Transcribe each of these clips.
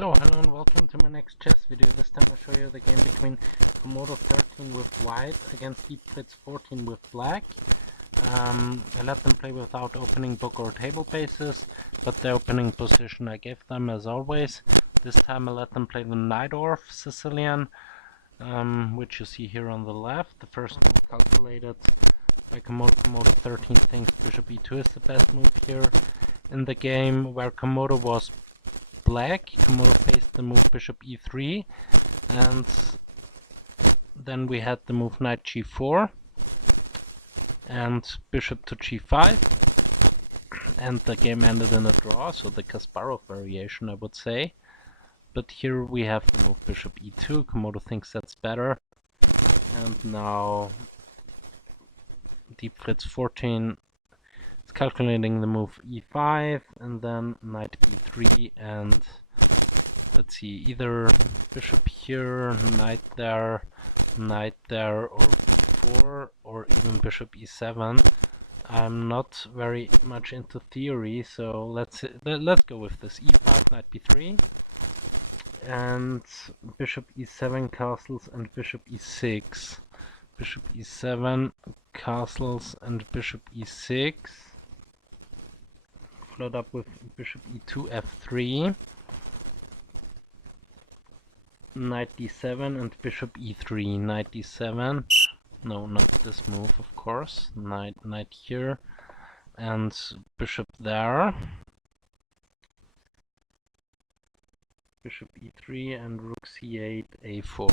So, hello and welcome to my next chess video. This time I'll show you the game between Komodo 13 with white against Deep Fritz 14 with black. I let them play without opening book or table bases, but the opening position I gave them as always. This time I let them play the najdorf Sicilian, which you see here on the left. The first move calculated by Komodo. Komodo 13 thinks bishop e2 is the best move here in the game, where Komodo was black. Komodo faced the move bishop e3, and then we had the move knight g4 and bishop to g5, and the game ended in a draw, so the Kasparov variation I would say. But here we have the move bishop e2. Komodo thinks that's better, and now Deep Fritz 14 is calculating the move e5 and then knight e3, and let's see, either bishop here, knight there, or e4, or even bishop e7. I'm not very much into theory, so let's go with this. e5, knight b3, and bishop e7 castles and bishop e6. Bishop e7 castles and bishop e6. Followed up with bishop e2, f3, knight d7 and bishop e3, knight d7. No, not this move, of course. Knight here and bishop there. Bishop e3 and rook c8, a4.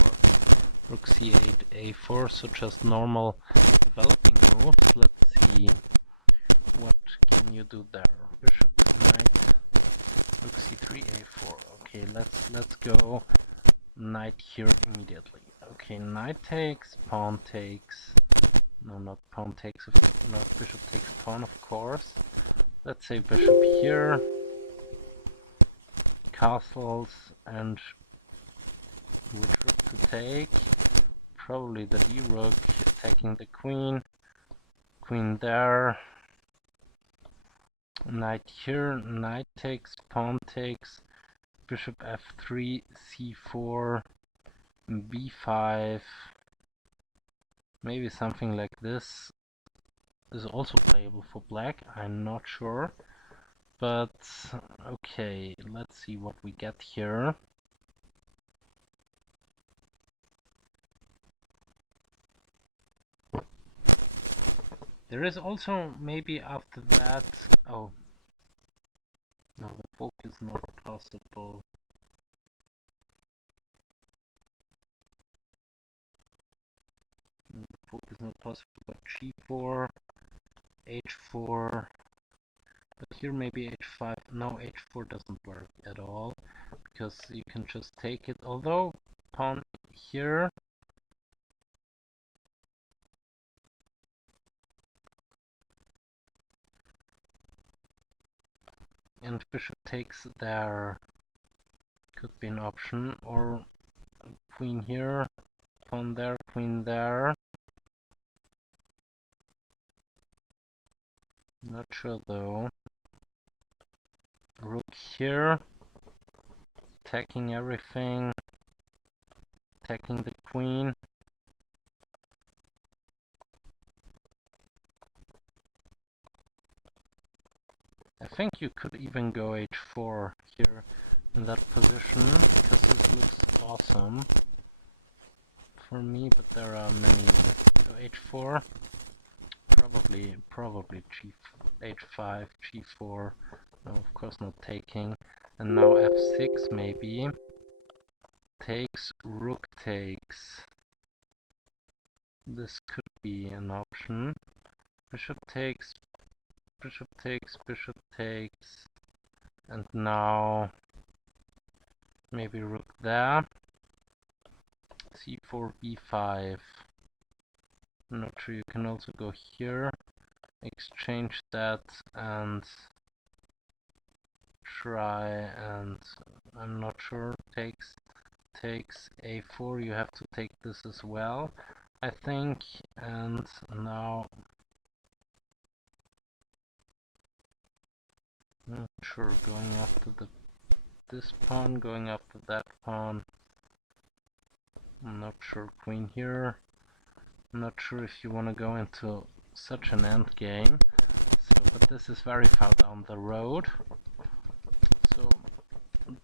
Rook c8, a4, so just normal developing moves. Let's see, what can you do there? Bishop knight, rook c3, a4. Okay, let's go knight here immediately. Okay, knight takes, pawn takes. No, not pawn takes, no, bishop takes pawn, of course. Let's say bishop here, castles, and rook to take. Probably the d-rook, attacking the queen. Queen there. Knight here, knight takes, pawn takes, bishop f3, c4, b5. Maybe something like this is also playable for black, I'm not sure. But okay, let's see what we get here. There is also maybe after that, oh no, the book is not possible. The book is not possible, but g4, h4, but here maybe h5. No, h4 doesn't work at all, because you can just take it, although pawn here, and bishop takes there could be an option, or queen here, pawn there, queen there. Not sure though. Rook here, attacking everything, attacking the queen. I think you could even go h4 here in that position. This looks awesome for me, but there are many. So h4, probably h5, g4. No, of course not taking. And now f6 maybe. Takes, rook takes. This could be an option. Bishop takes, bishop takes, bishop takes. And now maybe rook there. c4, b5. I'm not sure, you can also go here, exchange that and try, and I'm not sure, takes a4, you have to take this as well, I think, and now not sure, going after the this pawn going up to that pawn. I'm not sure. Queen here. I'm not sure if you want to go into such an end game. So, but this is very far down the road. So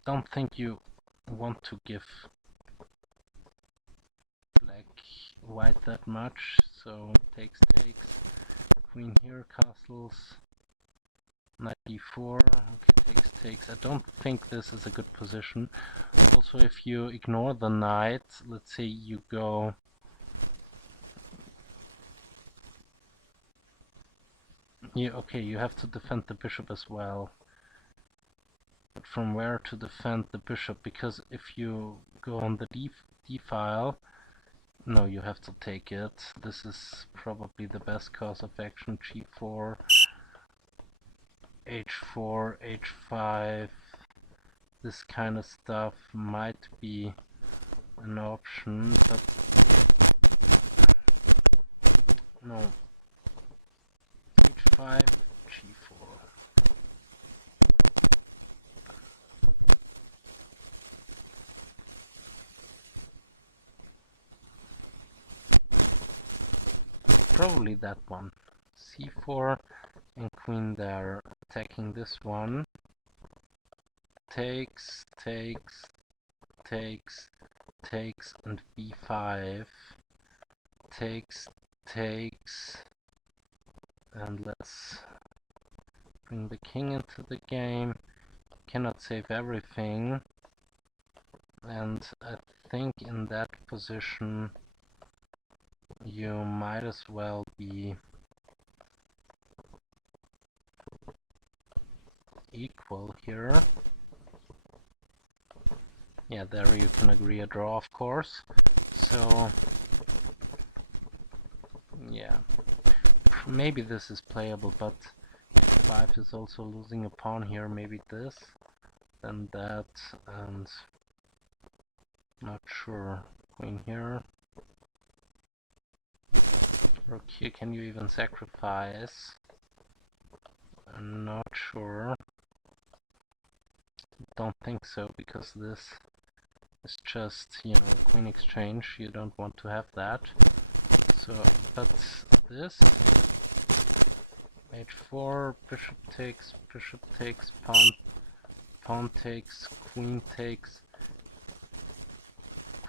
don't think you want to give black white that much. So takes, queen here, castles, knight d4, okay, takes. I don't think this is a good position. Also, if you ignore the knight, let's say you go okay, you have to defend the bishop as well. But from where to defend the bishop? Because if you go on the d file, no, you have to take it. This is probably the best course of action. g4, h4, h5. This kind of stuff might be an option, but no. h5, g4. Probably that one. c4 and queen there, attacking this one. Takes, and b5. Takes, and let's bring the king into the game. Cannot save everything, and I think in that position you might as well be equal here. Yeah, there you can agree a draw, of course. So yeah, maybe this is playable, but 5 is also losing a pawn here. Maybe this, then that, and not sure. Queen here. Rook here, can you even sacrifice? I'm not sure. Don't think so, because this is just, you know, queen exchange. You don't want to have that. So, but this h4, bishop takes, pawn takes,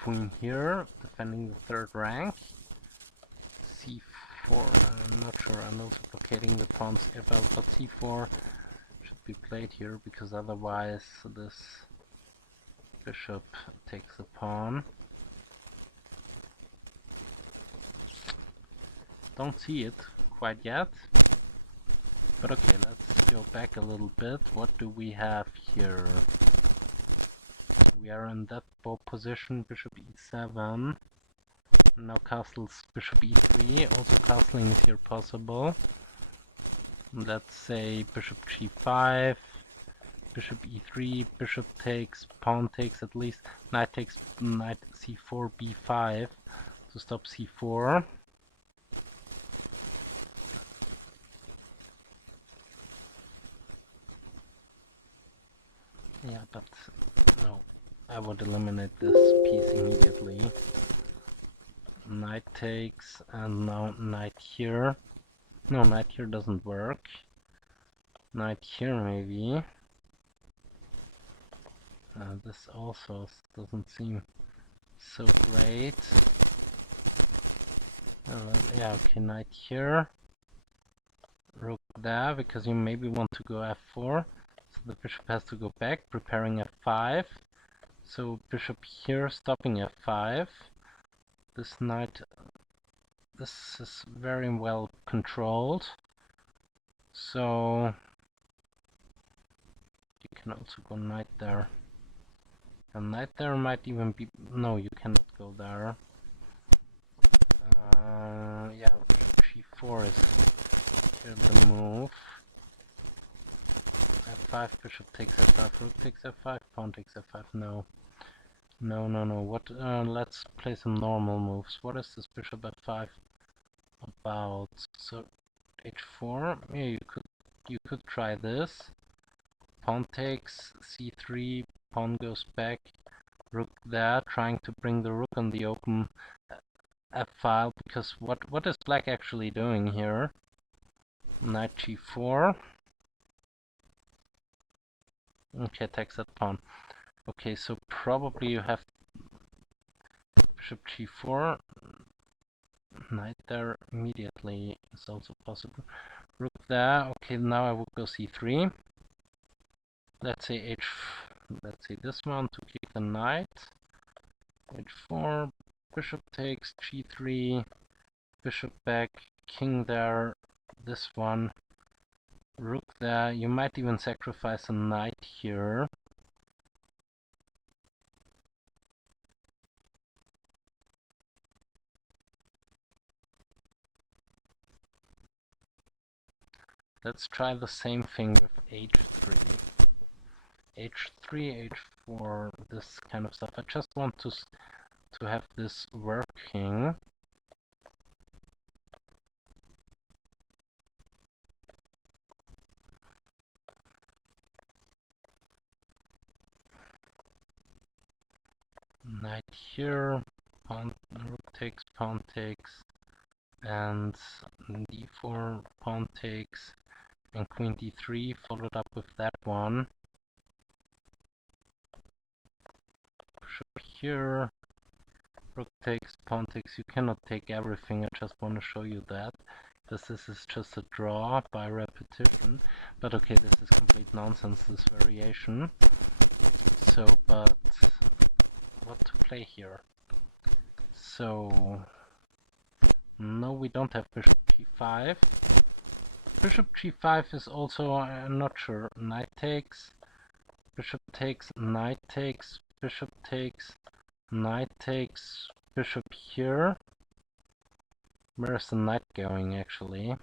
queen here, defending the third rank. c4, I'm not sure, I'm also blockading the pawns if I thought c4 should be played here, because otherwise this bishop takes the pawn. Don't see it quite yet, but okay, let's go back a little bit. What do we have here? We are in that ball position, bishop e7. Now castles bishop e3, also castling is here possible. Let's say bishop g5, bishop e3, bishop takes, pawn takes at least, knight takes, knight c4, b5 to stop c4. Yeah, but no, I would eliminate this piece immediately. Knight takes, and now knight here. No, knight here doesn't work. Knight here maybe. This also doesn't seem so great. Yeah, okay, knight here. Rook there, because you maybe want to go f4. So the bishop has to go back, preparing f5. So bishop here, stopping f5. This knight, this is very well controlled. So you can also go knight there. And knight there might even be... no, you cannot go there. Yeah, g4 is the move. f5, bishop takes f5, rook takes f5, pawn takes f5, no. No, what, let's play some normal moves. What is this bishop f5 about? So, h4, yeah, you could try this. Pawn takes, c3, pawn goes back, rook there, trying to bring the rook on the open f-file, because what is black actually doing here? Knight g4. Okay, takes that pawn. Okay, so probably you have bishop g4, knight there immediately is also possible. Rook there. Okay, now I would go c3. Let's say let's say this one to kick the knight. h4, bishop takes, g3, bishop back, king there, this one, rook there. You might even sacrifice a knight here. Let's try the same thing with h3. h3, h4, this kind of stuff. I just want to have this working. Knight here, pawn, rook takes, pawn takes, and d4, pawn takes, and queen d3, followed up with that one. Bishop here, rook takes, pawn takes. You cannot take everything, I just want to show you that. This is just a draw by repetition. But okay, this is complete nonsense, this variation. So, but what to play here? So, no, we don't have bishop g5. Bishop g5 is also, I'm not sure, knight takes, bishop takes, knight takes, bishop takes, knight takes, bishop here. Where's the knight going actually?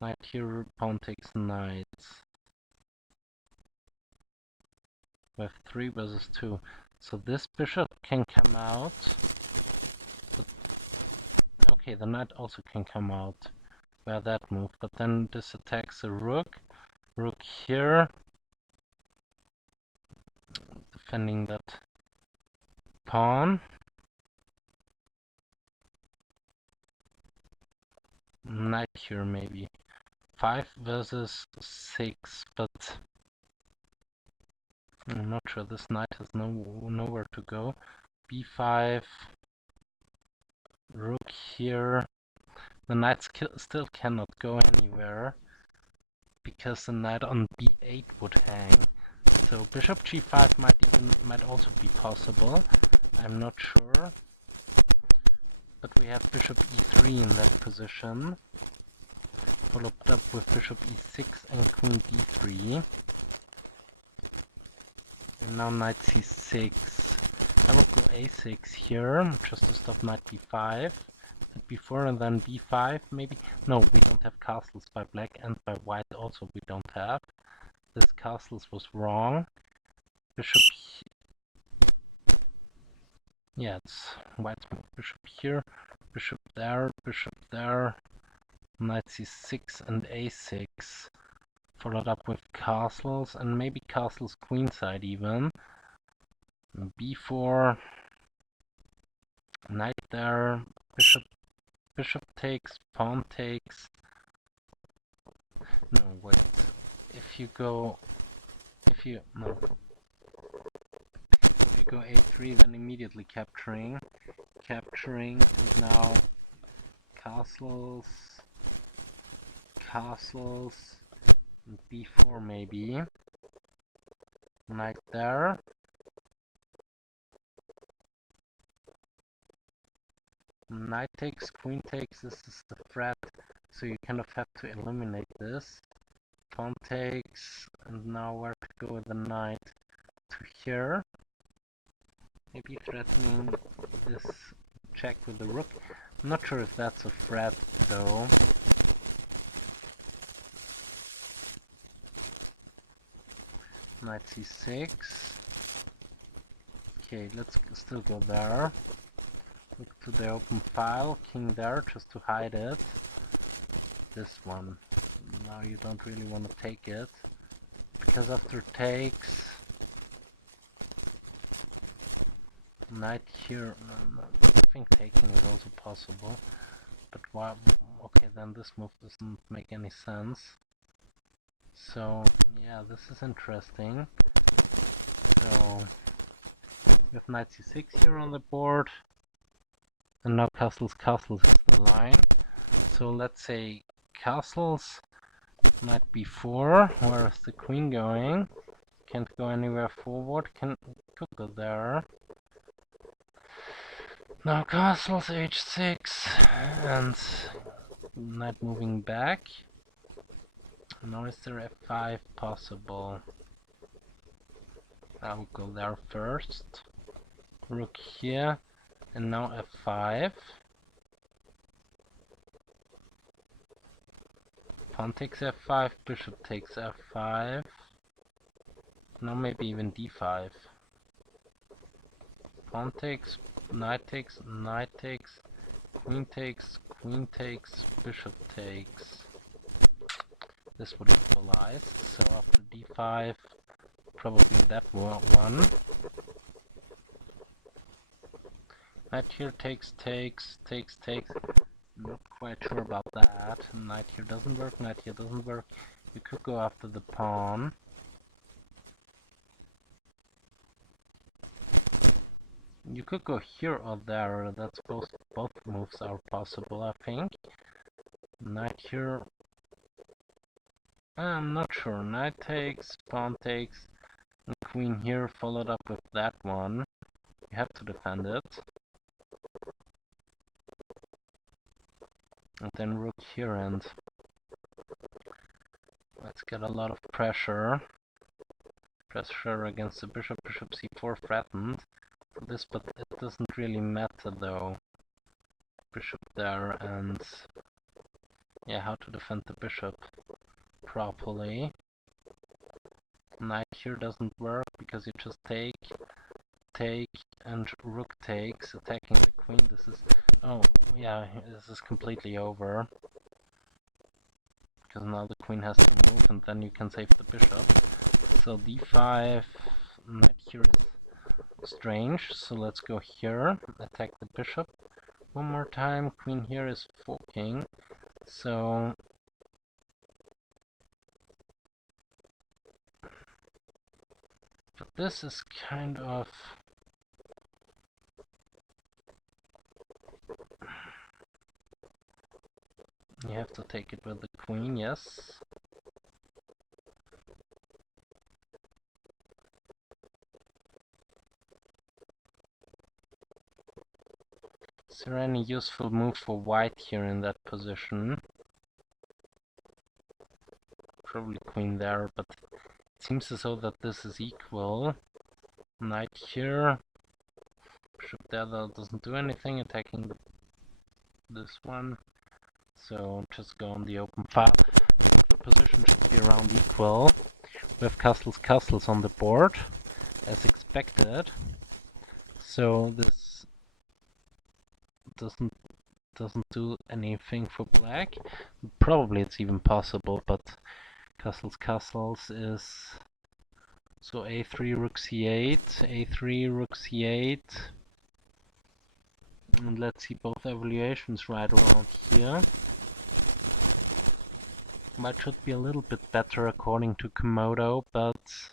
Knight here, pawn takes knight. We have 3 versus 2. So this bishop can come out. Okay, the knight also can come out by that move, but then this attacks the rook. Rook here. Defending that pawn. Knight here maybe. 5 versus 6, but I'm not sure. This knight has nowhere to go. b5, rook here. The knight still cannot go anywhere because the knight on b8 would hang. So bishop g5 might also be possible. I'm not sure. But we have bishop e3 in that position. Followed up with bishop e6 and queen d3. Now knight c6, a6 here, just to stop knight b5. Before and then b5 maybe. No, we don't have castles by black, and by white also we don't have. This castles was wrong. Bishop yeah, it's white's move. Bishop here, bishop there, knight c6 and a6. Followed up with castles, and maybe castles queenside even. b4, knight there, bishop takes, pawn takes. No, wait. If you go a3, then immediately capturing. Now castles, b4 maybe. Knight there. Knight takes, queen takes, this is the threat, so you kind of have to eliminate this. Pawn takes, and now where to go with the knight? To here. Maybe threatening this check with the rook. I'm not sure if that's a threat though. Knight c6. Okay, let's still go there. Look to the open file, king there, just to hide it. This one. Now you don't really want to take it. Because after takes, Knight here, I think taking is also possible. But why? Okay, then this move doesn't make any sense. So, yeah, this is interesting. So, we have knight c6 here on the board. And now castles is the line. So let's say castles, knight b4, where's the queen going? Can't go anywhere forward, could go there. Now castles h6, and knight moving back. Now is there f5 possible? I'll go there first. Rook here, and now f5. Pawn takes f5, bishop takes f5. Now maybe even d5. Pawn takes, knight takes, knight takes, queen takes, queen takes, bishop takes. This would equalize, so after d5, probably that one. Knight here takes, not quite sure about that. Knight here doesn't work, knight here doesn't work. You could go after the pawn. You could go here or there, that's both moves are possible, I think. Knight here, I'm not sure. Knight takes, pawn takes, and queen here followed up with that one. You have to defend it. And then rook here, and let's get a lot of pressure. Pressure against the bishop, bishop c4 threatened for this, but it doesn't really matter though. Bishop there, and yeah, how to defend the bishop properly. Knight here doesn't work because you just take, and rook takes, attacking the queen. This is, oh yeah, this is completely over. Because now the queen has to move, and then you can save the bishop. So d5, knight here is strange, so let's go here, attack the bishop. One more time, queen here is forking, so but this is kind of you have to take it with the queen, yes. Is there any useful move for white here in that position? Probably queen there, but it seems as though that this is equal. Knight here, bishop there, that doesn't do anything, attacking this one. So just go on the open file. The position should be around equal. We have castles on the board, as expected. So this doesn't do anything for black. Probably it's even possible, but castles is so a3 rook c8, a3 rook c8, and let's see both evaluations right around here. That should be a little bit better according to Komodo, but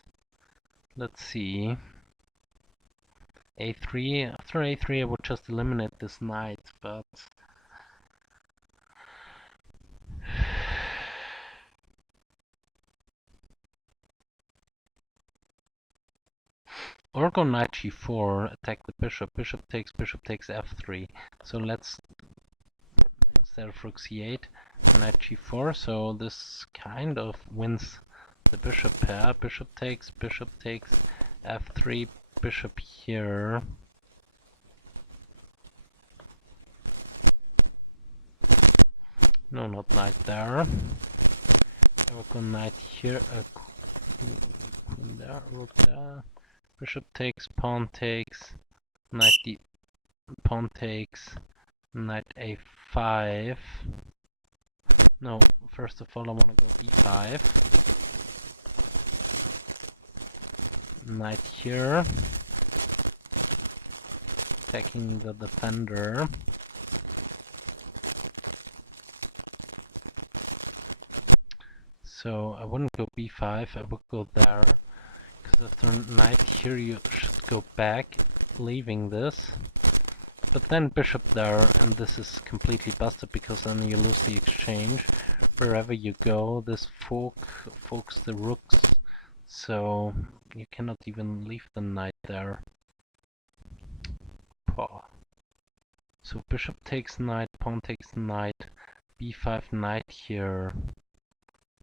let's see. a3, after a3 I would just eliminate this knight, but or go knight g4, attack the bishop, bishop takes f3. So let's, instead of rook c8, knight g4, so this kind of wins the bishop pair. Bishop takes f3, bishop here. No, not knight there. I'll go knight here, there, rook there. Bishop takes, pawn takes, knight d, pawn takes, knight a5. No, first of all I want to go d5. Knight here. attacking the defender. So I wouldn't go b5, I would go there, because after knight here you should go back, leaving this. But then bishop there, and this is completely busted because then you lose the exchange. Wherever you go, this forks the rooks, so you cannot even leave the knight there. Paw. So bishop takes knight, pawn takes knight, b5 knight here.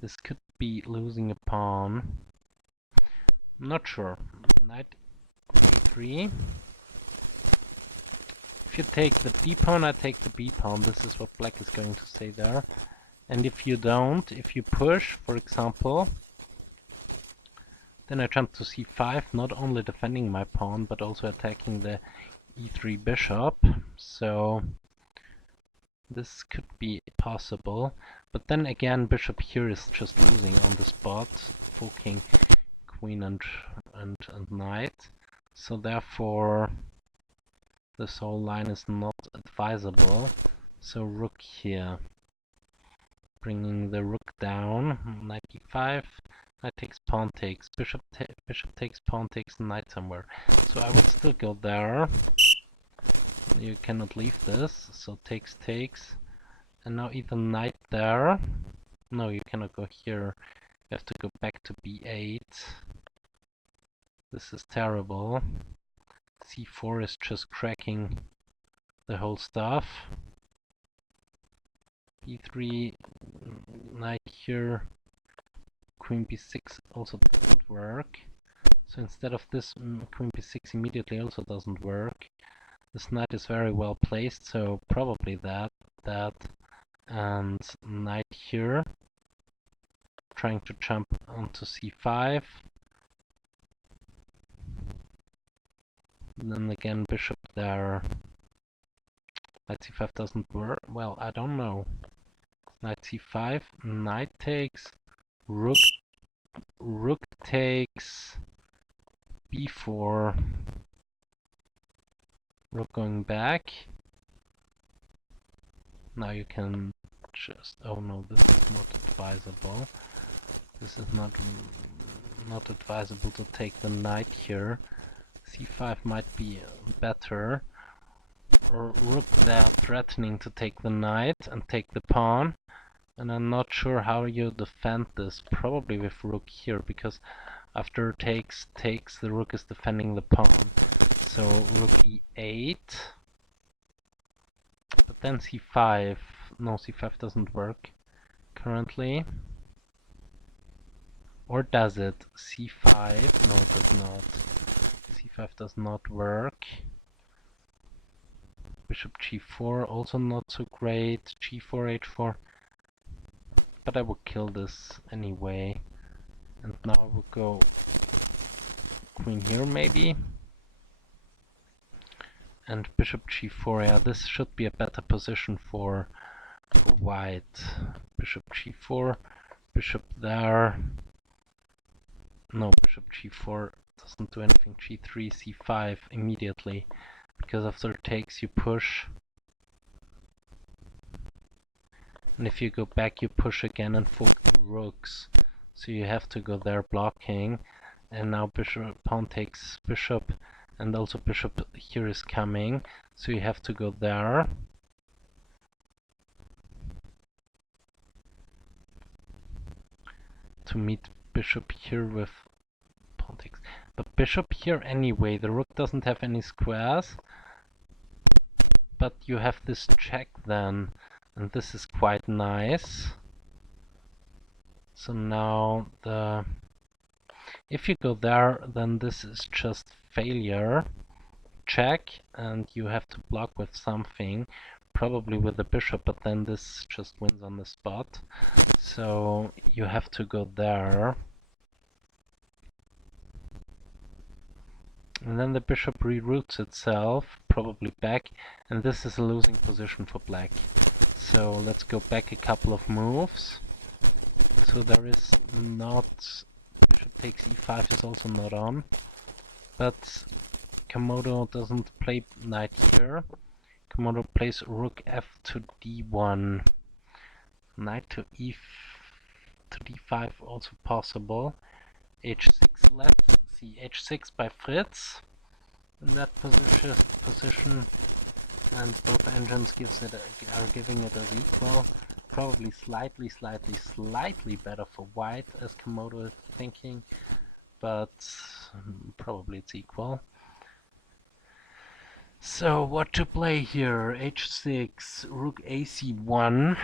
This could be losing a pawn. I'm not sure. Knight f3. If you take the d pawn, I take the b pawn. This is what black is going to say there. And if you don't, if you push, for example, then I jump to c5, not only defending my pawn, but also attacking the e3 bishop. So this could be possible. But then again, bishop here is just losing on the spot, poking queen and knight. So therefore, this whole line is not advisable. So rook here, bringing the rook down. Knight e5, knight takes, pawn takes, bishop takes, pawn takes, knight somewhere. So I will still go there. You cannot leave this. So takes, and now either knight there. No, you cannot go here. You have to go back to b8. This is terrible. c4 is just cracking the whole stuff. e3, knight here, queen b6 also doesn't work. So instead of this, queen b6 immediately also doesn't work. This knight is very well placed, so probably that, and knight here, trying to jump onto c5. And then again bishop there. Knight c5 doesn't work. Well, I don't know. Knight c5, knight takes, rook takes, b4, rook going back. Now you can just, oh no, this is not advisable. This is not advisable to take the knight here. c5 might be better. Or rook there, threatening to take the knight and take the pawn. And I'm not sure how you defend this. Probably with rook here, because after takes, the rook is defending the pawn. So rook e8. But then c5. No, c5 doesn't work currently. Or does it? c5? No, it does not. c5 does not work. Bishop g4, also not so great. g4, h4. But I would kill this anyway. And now I would go queen here maybe. And bishop g4, yeah, this should be a better position for white. Bishop g4, bishop there. No, bishop g4 doesn't do anything. g3, c5 immediately. Because after takes you push. And if you go back you push again and fork the rooks. So you have to go there blocking. And now bishop, pawn takes bishop, and also bishop here is coming. So you have to go there. To meet bishop here with pawn takes. But bishop here anyway, the rook doesn't have any squares. But you have this check then, and this is quite nice. So now if you go there, then this is just failure. Check, and you have to block with something, probably with the bishop, but then this just wins on the spot. So you have to go there. And then the bishop reroutes itself, probably back, and this is a losing position for black. So let's go back a couple of moves. So there is not, bishop takes e5 is also not on, but Komodo doesn't play knight here. Komodo plays rook f to d1. Knight to to d5 also possible. h6 left, see h6 by Fritz. In that position, and both engines are giving it a equal. Probably slightly better for white, as Komodo is thinking, but probably it's equal. So what to play here? h6, rook ac1.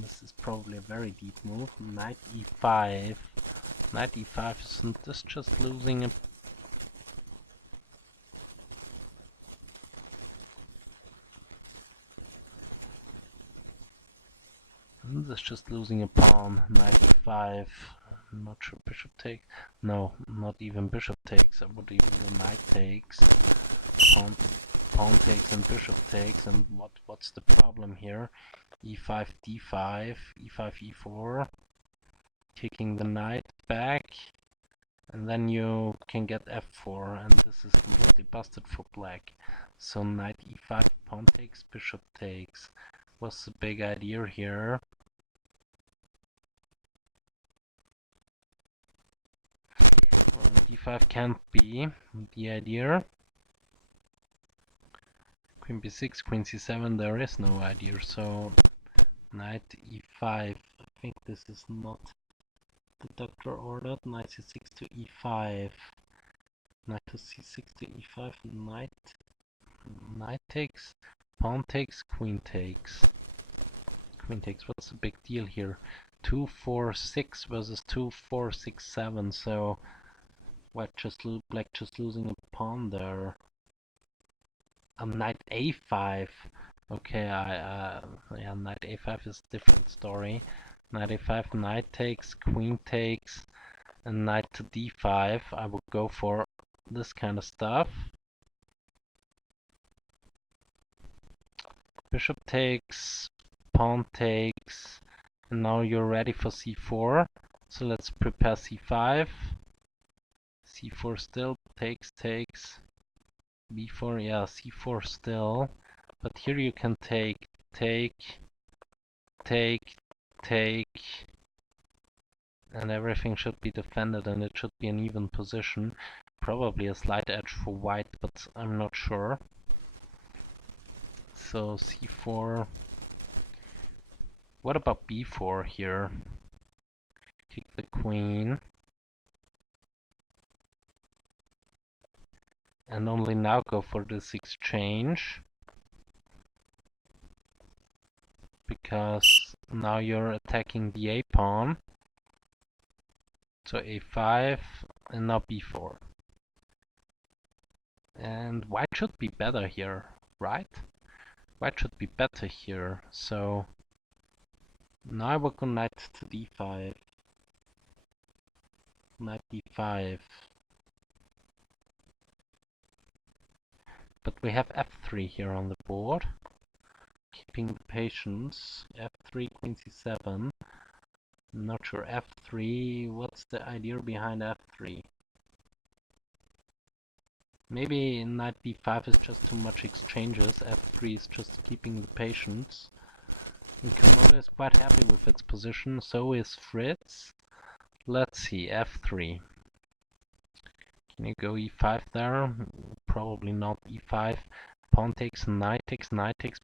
This is probably a very deep move. Knight e5. Knight e5 isn't this just losing a... Isn't this just losing a pawn? Knight e5. I'm not sure bishop takes. No, not even bishop takes. I would even do knight takes. Pawn takes and bishop takes. And what's the problem here? e5 d5, e5 e4, kicking the knight back, and then you can get f4, and this is completely busted for black. So knight e5, pawn takes, bishop takes. What's the big idea here? d5 can't be the idea. Queen b6, queen c7, there is no idea, so knight e5, I think this is not the doctor ordered. Knight c6 to e5, knight to c6 to e5, knight takes, pawn takes, queen takes. Queen takes, what's the big deal here? 2, 4, 6 versus 2, 4, 6, 7, so black just losing a pawn there. Knight a5. Okay, yeah, knight a5 is a different story. Knight a5, knight takes, queen takes, and knight to d5. I would go for this kind of stuff. Bishop takes, pawn takes, and now you're ready for c4. So let's prepare c5. c4 still, takes, b4, yeah, c4 still. But here you can take, and everything should be defended, and it should be an even position. Probably a slight edge for white, but I'm not sure. So c4. What about b4 here? Kick the queen. And only now go for this exchange. Because now you're attacking the a pawn. So a5 and now b4. And white should be better here, right? White should be better here, so now I will go knight to d5. Knight d5. But we have f3 here on the board. Keeping the patience. f3, queen c7. Not sure f3. What's the idea behind f3? Maybe knight b5 is just too much exchanges. f3 is just keeping the patience. Komodo is quite happy with its position, so is Fritz. Let's see, f3. Can you go e5 there? Probably not e5. Pawn takes, knight takes,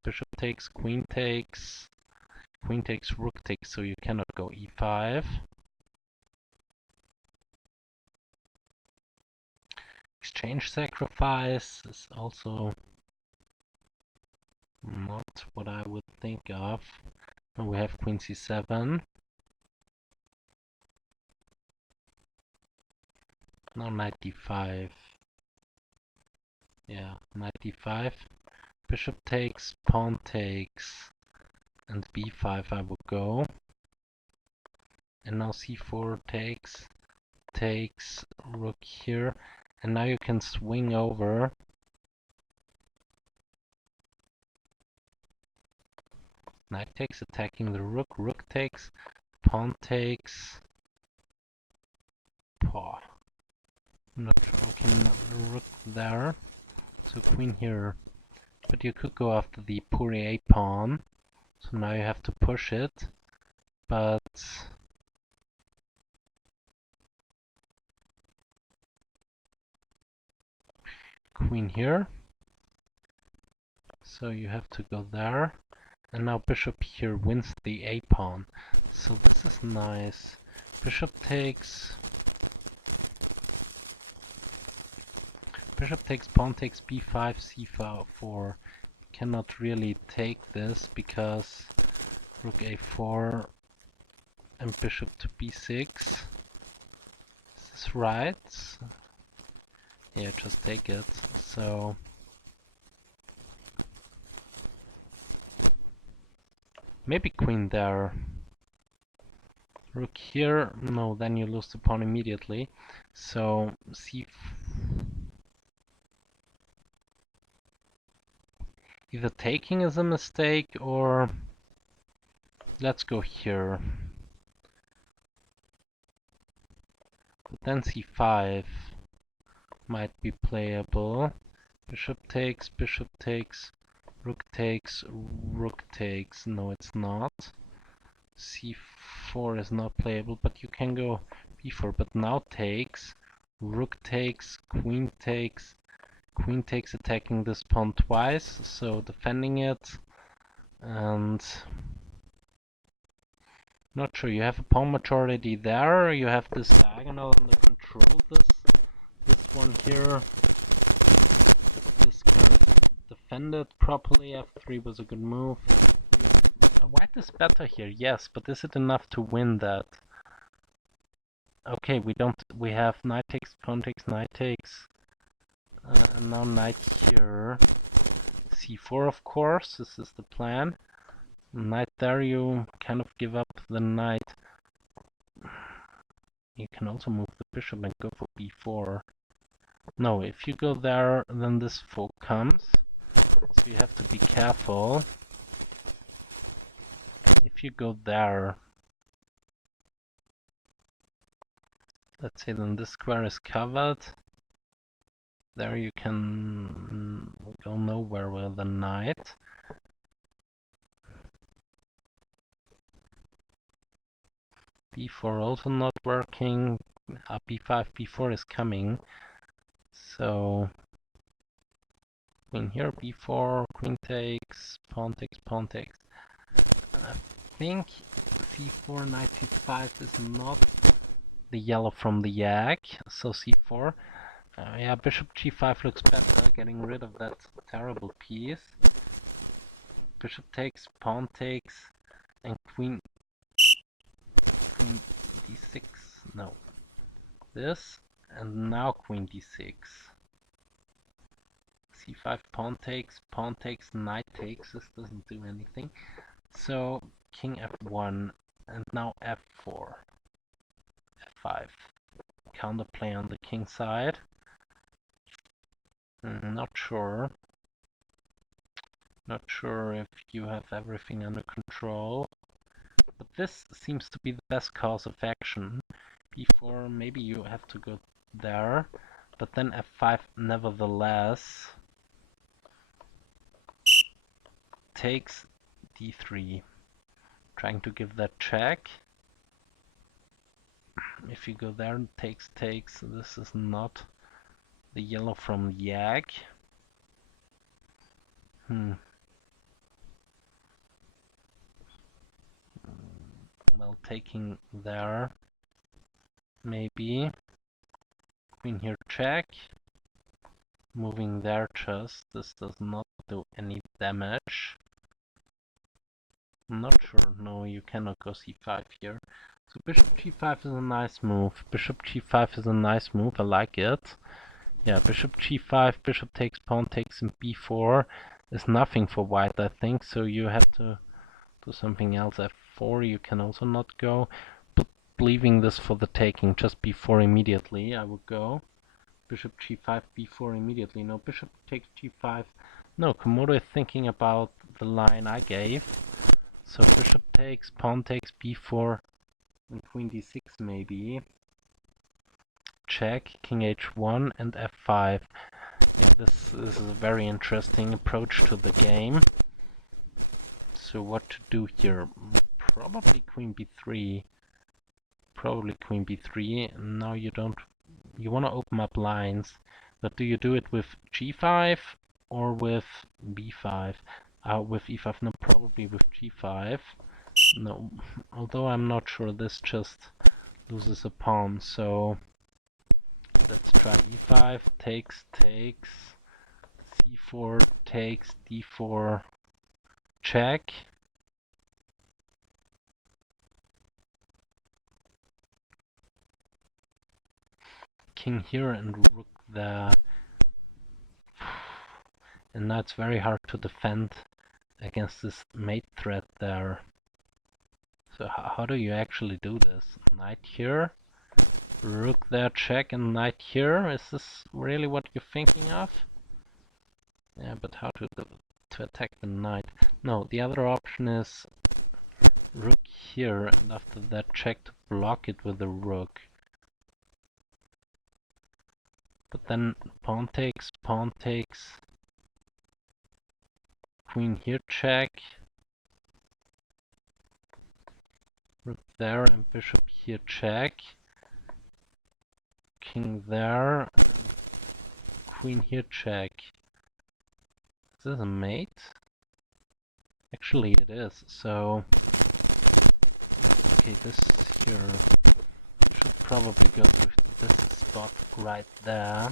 bishop takes, queen takes, rook takes, so you cannot go e5. Exchange sacrifice is also not what I would think of. And we have queen c7. Now knight d5. Yeah, knight d5. Bishop takes, pawn takes, and b5 I would go. And now c4 takes, rook here. And now you can swing over. Knight takes, attacking the rook, rook takes, pawn takes. Paw. I'm not sure I can rook there, so queen here. But you could go after the poor a pawn, so now you have to push it, but queen here, so you have to go there, and now bishop here wins the a pawn, so this is nice. Bishop takes, pawn takes b5, c4. Cannot really take this because rook a4 and bishop to b6. Is this right? Yeah, just take it. So maybe queen there. Rook here. No, then you lose the pawn immediately. So c. Either taking is a mistake or let's go here. But then c5 might be playable. Bishop takes, rook takes, rook takes. No, it's not. c4 is not playable, but you can go b4. But now takes, rook takes, queen takes attacking this pawn twice, so defending it. And not sure, you have a pawn majority there, you have this diagonal under control, this one here. This guy defended properly, f3 was a good move. White is better here, yes, but is it enough to win that? Okay, we have knight takes, pawn takes, knight takes. And now knight here. c4 of course, this is the plan. Knight there, you kind of give up the knight. You can also move the bishop and go for b4. No, if you go there, then this foe comes. So you have to be careful. If you go there, let's say then this square is covered. There you can go nowhere with the knight. b4 also not working. b5, b4 is coming. So queen here, b4, queen takes, pawn takes, pawn takes. I think c4, knight f5 is not the yellow from the yak, so c4. Yeah, bishop g5 looks better, getting rid of that terrible piece. Bishop takes, pawn takes, and queen d6. No, this, and now queen d6. c5, pawn takes, knight takes. This doesn't do anything. So king f1, and now f4, f5. Counterplay on the king side. Not sure. Not sure if you have everything under control. But this seems to be the best course of action. b4, maybe you have to go there. But then f5 nevertheless takes d3. Trying to give that check. If you go there, takes. This is not the yellow from yak. Well, taking there, maybe. Queen here check. Moving there just. This does not do any damage. I'm not sure. No, you cannot go c5 here. So bishop g5 is a nice move. Bishop g5 is a nice move. I like it. Yeah, bishop g5, bishop takes, pawn takes, and b4 is nothing for white, I think. So you have to do something else. f4 you can also not go. But leaving this for the taking, just b4 immediately, I would go. Bishop g5, b4 immediately. No, bishop takes g5. No, Komodo is thinking about the line I gave. So bishop takes, pawn takes, b4, and queen d6 maybe. check, king h1 and f5. This is a very interesting approach to the game. So what to do here? Probably queen b3. Probably queen b3. Now you want to open up lines, but do you do it with g5 or with b5? With e5? No, probably with g5. No, although I'm not sure, this just loses a pawn, so let's try e5, takes, c4 takes, d4 check. King here and rook there. And now it's very hard to defend against this mate threat there. So how do you actually do this? Knight here, rook there, check, and knight here. Is this really what you're thinking of? Yeah, but how to attack the knight? No, the other option is rook here, and after that check to block it with the rook. But then pawn takes, queen here check, rook there, and bishop here check, king there, queen here check. Is this a mate? Actually it is, so okay, this here should probably go to this spot right there.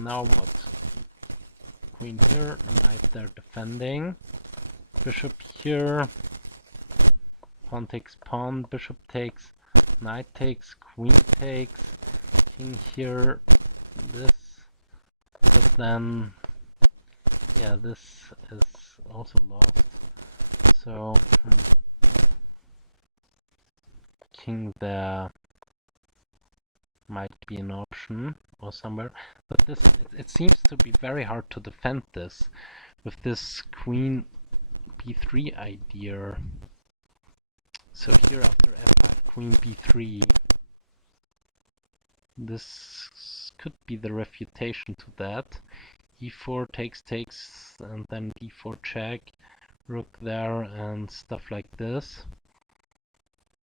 Now what? Queen here, knight there defending, bishop here, pawn takes pawn, bishop takes, knight takes, queen takes, king here, this, then yeah, this is also lost, so king there might be an option or somewhere, but this it seems to be very hard to defend this with this queen b3 idea. So here after f queen b3, this could be the refutation to that. e4 takes, and then d4 check, rook there and stuff like this.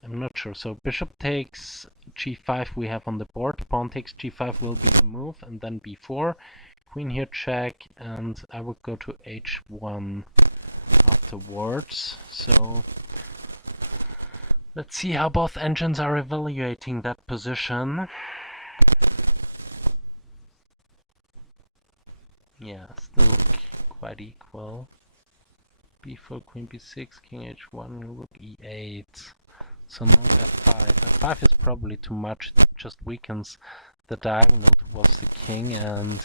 I'm not sure. So bishop takes, g5 we have on the board, pawn takes g5 will be the move, and then b4, queen here check, and I would go to h1 afterwards. So let's see how both engines are evaluating that position. Yeah, still quite equal. b4, queen b6, king h1, rook e8. So not f5. f5 is probably too much, it just weakens the diagonal towards the king, and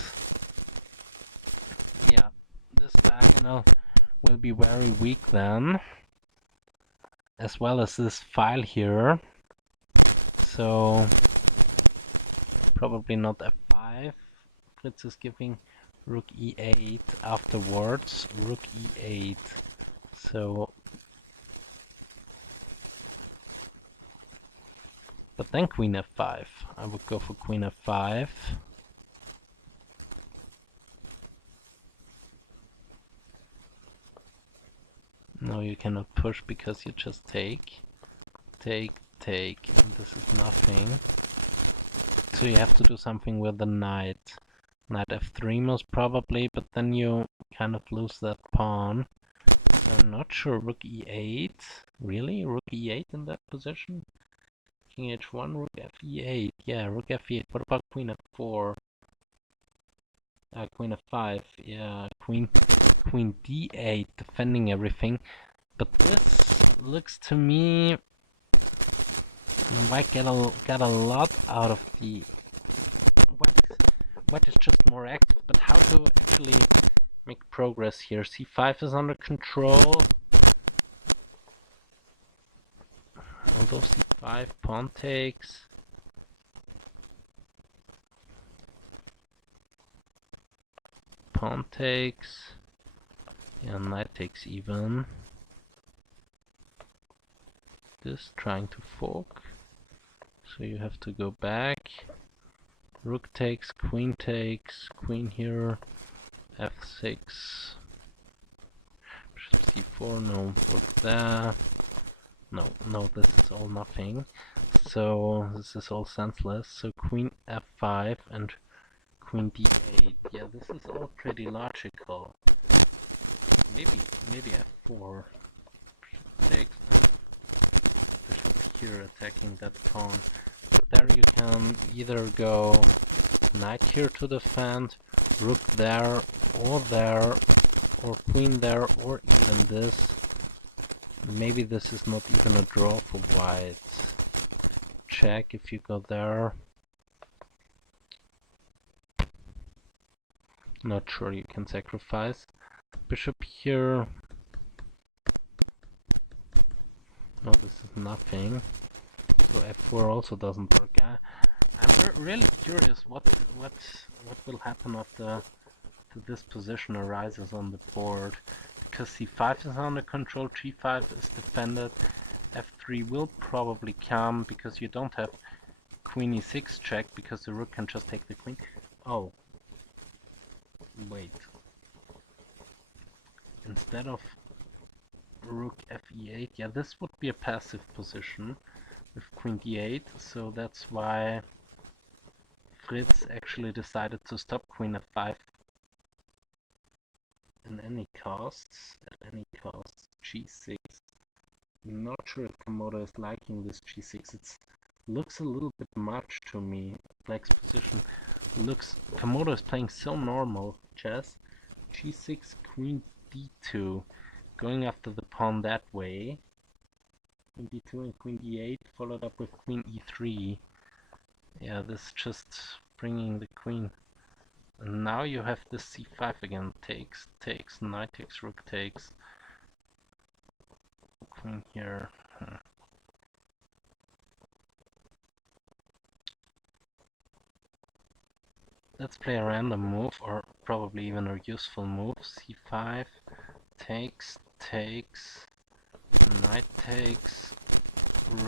yeah, this diagonal will be very weak then, as well as this file here. So probably not f5. Fritz is giving rook e8 afterwards, rook e8. So but then queen f5. I would go for queen f5. No, you cannot push because you just take, and this is nothing. So you have to do something with the knight. Knight f3 most probably, but then you kind of lose that pawn. I'm not sure, rook e8? Really? Rook e8 in that position? King h1, rook f8. Yeah, rook f8. What about queen f4? Queen f5. Yeah, queen d8, defending everything. But this looks to me you might get a lot out of the white is just more active. But how to actually make progress here? c5 is under control. Although c5, pawn takes. Pawn takes. Yeah, knight takes even. this, trying to fork. So you have to go back. Rook takes, queen here, f6. c4, no, put there. No, this is all nothing. So this is all senseless. So queen f5 and queen d8. Yeah, this is all pretty logical. Maybe f4. Here attacking that pawn. There you can either go knight here to defend, rook there, or queen there, or even this. Maybe this is not even a draw for white. Check if you go there. Not sure you can sacrifice. Bishop here. No, this is nothing. So f4 also doesn't work. I'm really curious what will happen after this position arises on the board. Because c5 is under control, g5 is defended, f3 will probably come because you don't have queen e6 check because the rook can just take the queen. Oh. Wait. Instead of rook fe8, yeah, this would be a passive position with queen d8, so that's why Fritz actually decided to stop queen f5 at any costs, g6. I'm not sure if Komodo is liking this g6. It looks a little bit much to me. Black's position looks. Komodo is playing so normal chess. g6, queen d2, going after the pawn that way. Queen d2 and queen d8, followed up with queen e3. Yeah, this is just bringing the queen. And now you have this c5 again. Takes, knight takes, rook takes. Queen here. Let's play a random move, or probably even a useful move. c5, takes, knight takes,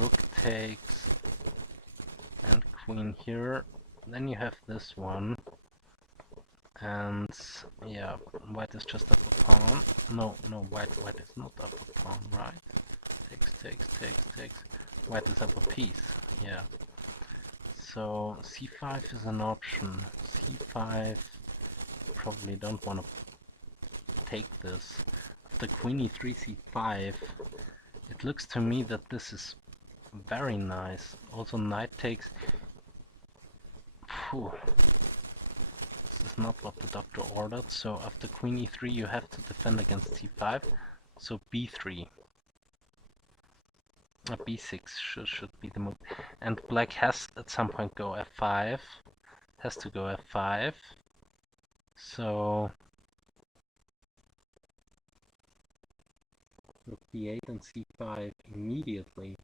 rook takes, and queen here. Then you have this one. And yeah, white is just up the pawn. No, white is not up the pawn, right? Takes. White is up a piece, yeah. So c5 is an option. c5, probably don't want to take this. The queen e3, c5. It looks to me that this is very nice. Also knight takes. Phew. Not what the doctor ordered, so after queen e3 you have to defend against c5, so b3. b6 should be the move. And black has at some point go f5, has to go f5, so rook d8 and c5 immediately,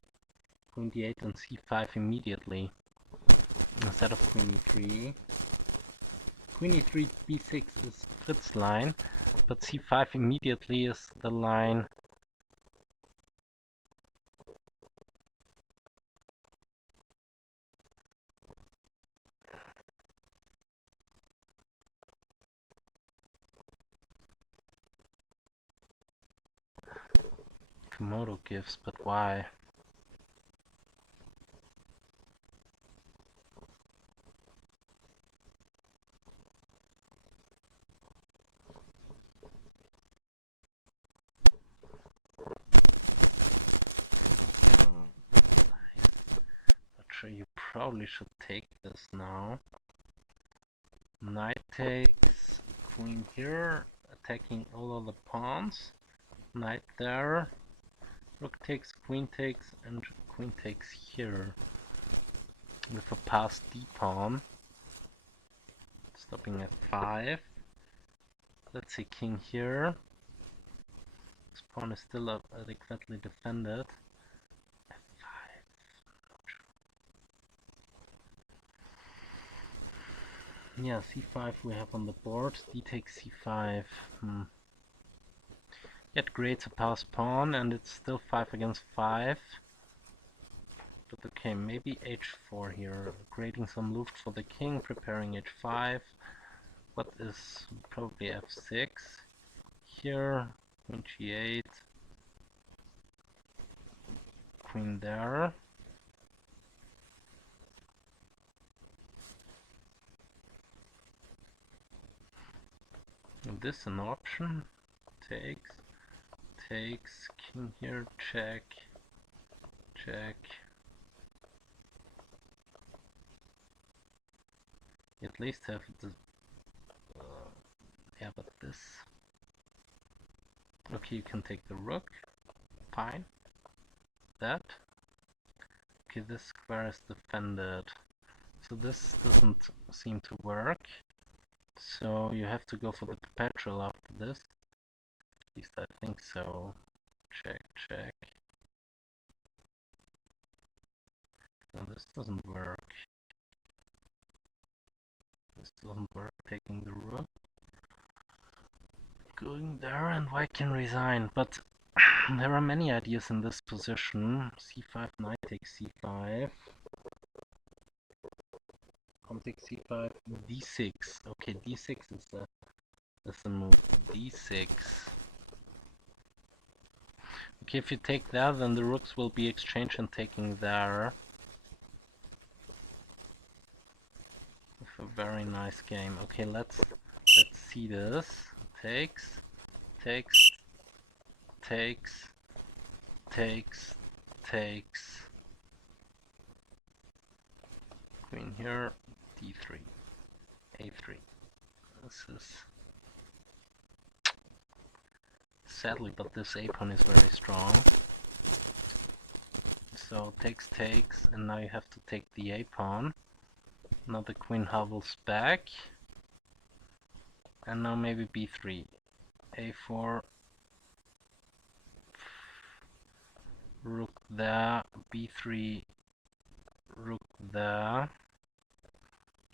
queen d8 and c5 immediately, instead of queen e3. Queen e3, b6 is Fritz's line, but c5 immediately is the line. Komodo gives, but why? You probably should take this now. Knight takes, queen here, attacking all of the pawns. Knight there, rook takes, and queen takes here. With a passed d pawn, stopping at 5. Let's see, king here. This pawn is still adequately defended. Yeah, c5 we have on the board, d takes c5. It creates a passed pawn and it's still 5 against 5. But okay, maybe h4 here, creating some loot for the king, preparing h5. What is probably f6 here, queen g8, queen there. Is this an option? Takes, king here, check, check. At least have the yeah, but this. Okay, you can take the rook. Fine. That. Okay, this square is defended. So this doesn't seem to work. So you have to go for the perpetual after this. At least I think so. Check, check. No, this doesn't work. This doesn't work, taking the rook. Going there and white can resign, but there are many ideas in this position. c5, knight takes c5. Pawn takes c5, d6. Okay, d6 is the move. d6. Okay, if you take that, then the rooks will be exchanged and taking there. With a very nice game. Okay, let's see this. Takes, takes, takes, takes, takes. Queen here, d3, a3. This is sadly, but this a pawn is very strong. So takes, takes, and now you have to take the a pawn. Now the queen hovels back, and now maybe b3, a4, rook there, b3, rook there,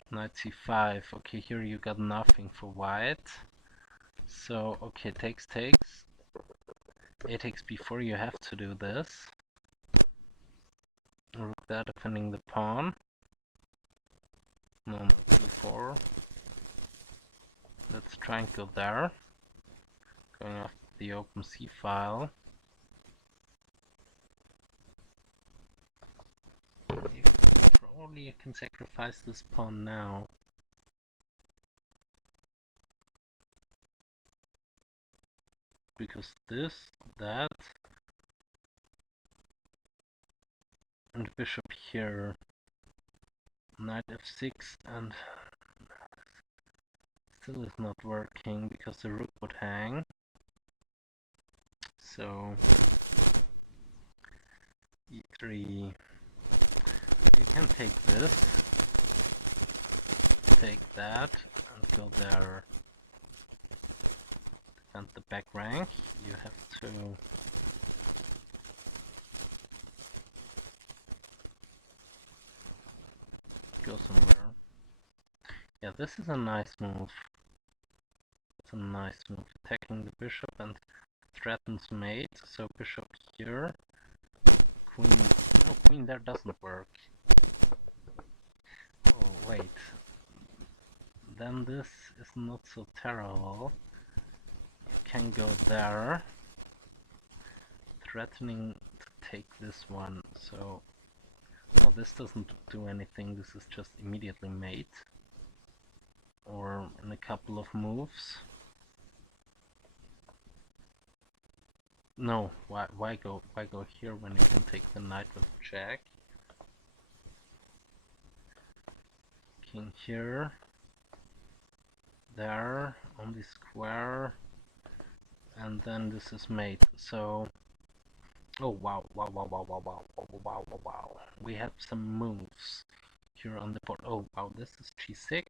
knight c5. Okay, here you got nothing for white. So okay, takes, takes, a takes b4. You have to do this. Rook there, defending the pawn. No, b4. Let's try and go there. Going after the open c file. Probably you can sacrifice this pawn now. Because this, that, and bishop here, knight f6, and still is not working because the rook would hang. So e3, you can take this, take that, and go there. Defend the back rank. You have to go somewhere. Yeah, this is a nice move. It's a nice move. Attacking the bishop and threatens mate. So bishop here. Queen there doesn't work. Oh wait. Then this is not so terrible. You can go there. Threatening to take this one. So well, this doesn't do anything. This is just immediately mate. Or in a couple of moves. No, why go here when you can take the knight with check? King here, there on the square, and then this is mate. So, oh wow, wow, wow, wow, wow, wow, wow, wow, wow, wow. We have some moves here on the board. Oh wow, this is g6,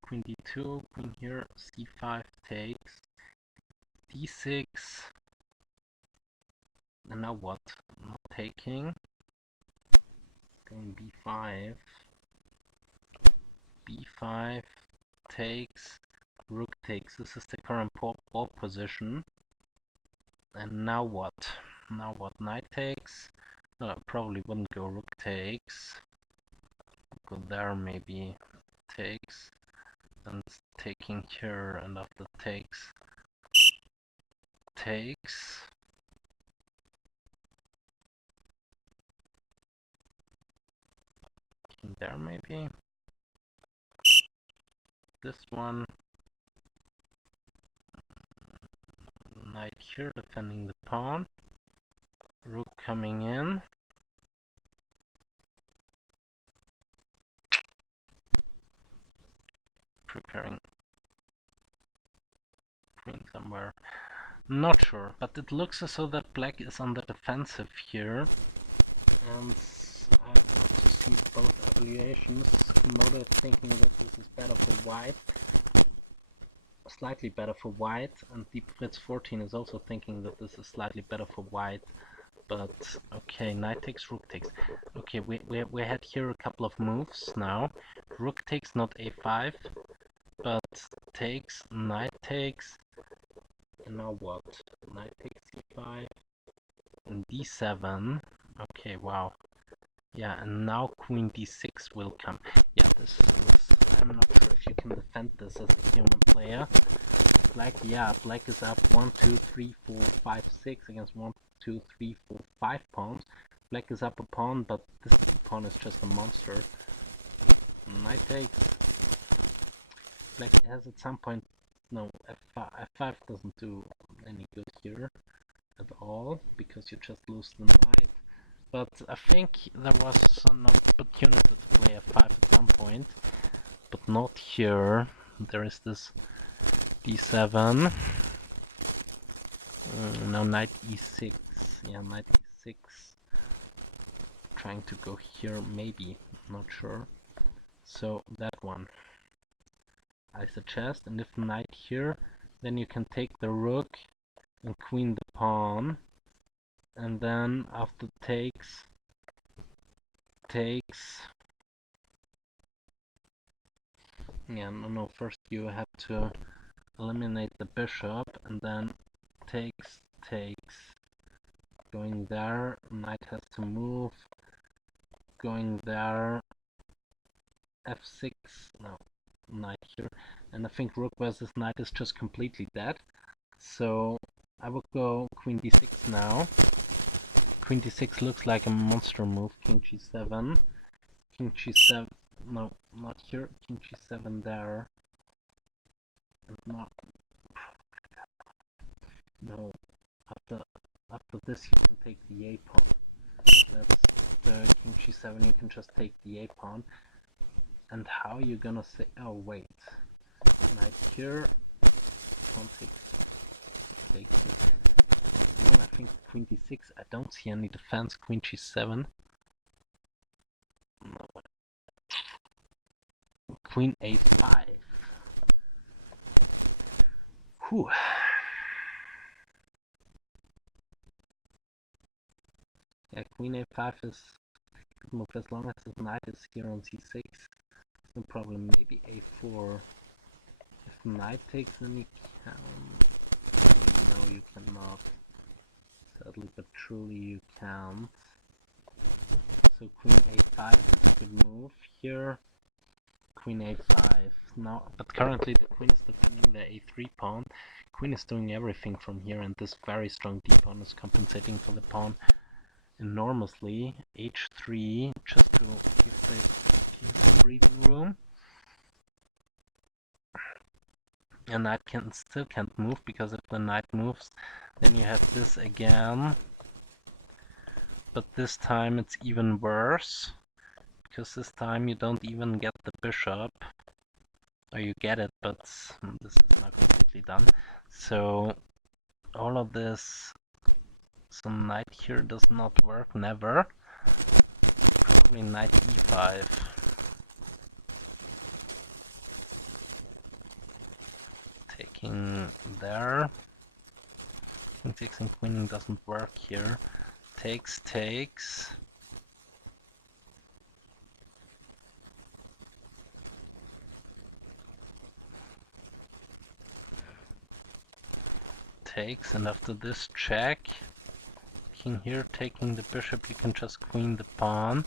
queen d2, queen here, c5 takes, d6. And now what? Not taking. Going b5. b5 takes. Rook takes. This is the current ball position. And now what? Now what? Knight takes. Probably wouldn't go rook takes. Go there, maybe takes, and taking here, and after takes, takes. King there, maybe. This one. Knight here, defending the pawn. Rook coming in. Preparing queen somewhere. Not sure, but it looks as though that black is on the defensive here. And I've got to see both evaluations. Komodo thinking that this is better for white. Slightly better for white, and Deep Fritz 14 is also thinking that this is slightly better for white. But okay, knight takes, rook takes. Okay, we had here a couple of moves now. Rook takes, not a5, but takes, knight takes. And now what? Knight takes c5 and d7. Okay, wow. Yeah, and now queen d6 will come. Yeah, this I'm not sure if you can defend this as a human player. Black is up 1, 2, 3, 4, 5, 6 against 1, 2, 3, 4, 5 pawns. Black is up a pawn, but this pawn is just a monster. Knight takes. Black has at some point. No, f5 doesn't do any good here at all, because you just lose the knight. But I think there was an opportunity to play f5 at some point, but not here. There is this d7. Now knight e6. Yeah, knight e6. Trying to go here, maybe. Not sure. So that one I suggest, and if knight here, then you can take the rook and queen the pawn, and then after takes, yeah, no, first you have to eliminate the bishop, and then takes, going there, knight has to move, going there, f6, no, knight here, and I think rook versus knight is just completely dead. So I would go queen d6 now. Queen d6 looks like a monster move. King g7, king g7, no, not here, king g7 there, and not, no, after this you can take the a pawn. That's king g7, you can just take the a pawn. And how are you gonna say, oh wait, knight here, queen d6, I don't see any defense, queen g7, no. Queen a5. Whew. Yeah, queen a5 is a good move as long as his knight is here on c6. No problem. Maybe a4. If knight takes, then you can. No, you cannot. Sadly but truly, you can't. So queen a5 is a good move here. Queen a5. Now, but currently the queen is defending the a3 pawn. Queen is doing everything from here, and this very strong d pawn is compensating for the pawn enormously. h3, just to breathing room. And knight still can't move, because if the knight moves, then you have this again. But this time it's even worse, because this time you don't even get the bishop. Or you get it, but this is not completely done. So all of this, so knight here does not work, never. Probably knight e5. Taking there. King 6 and queen doesn't work here. Takes. Takes, and after this check, King here, taking the bishop, you can just queen the pawn.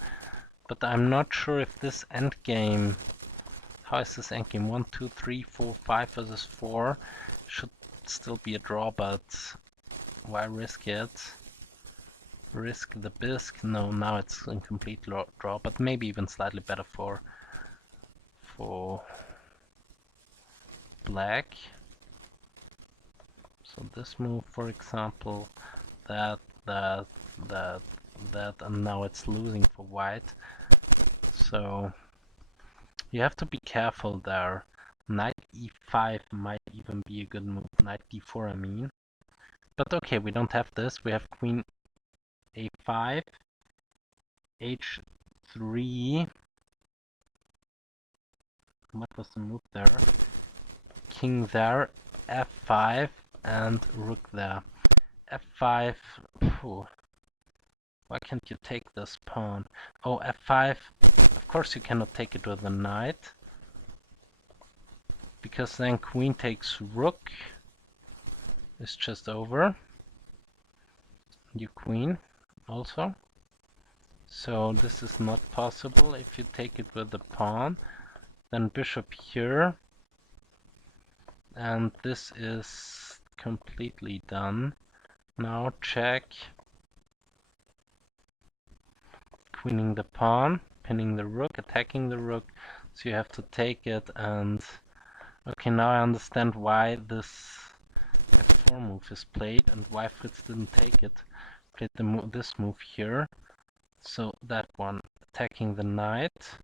But I'm not sure if this endgame... How is this endgame? 1, 2, 3, 4, 5 versus 4. Should still be a draw, but why risk it? Risk the bisque? No, now it's in complete draw, but maybe even slightly better for black. So this move, for example, that, and now it's losing for white. So you have to be careful there. Knight e5 might even be a good move. Knight d4, I mean. But okay, we don't have this. We have queen a5, h3. What was the move there? King there, f5, and rook there. f5. Phew. Why can't you take this pawn? Oh, f5. Of course you cannot take it with the knight, because then queen takes rook. It's just over. You queen also. So this is not possible if you take it with the pawn. Then bishop here. And this is completely done. Now check. Queening the pawn, pinning the rook, attacking the rook. So you have to take it, and okay, now I understand why this 4 move is played and why Fritz didn't take it. Played this move here. So that one, attacking the knight.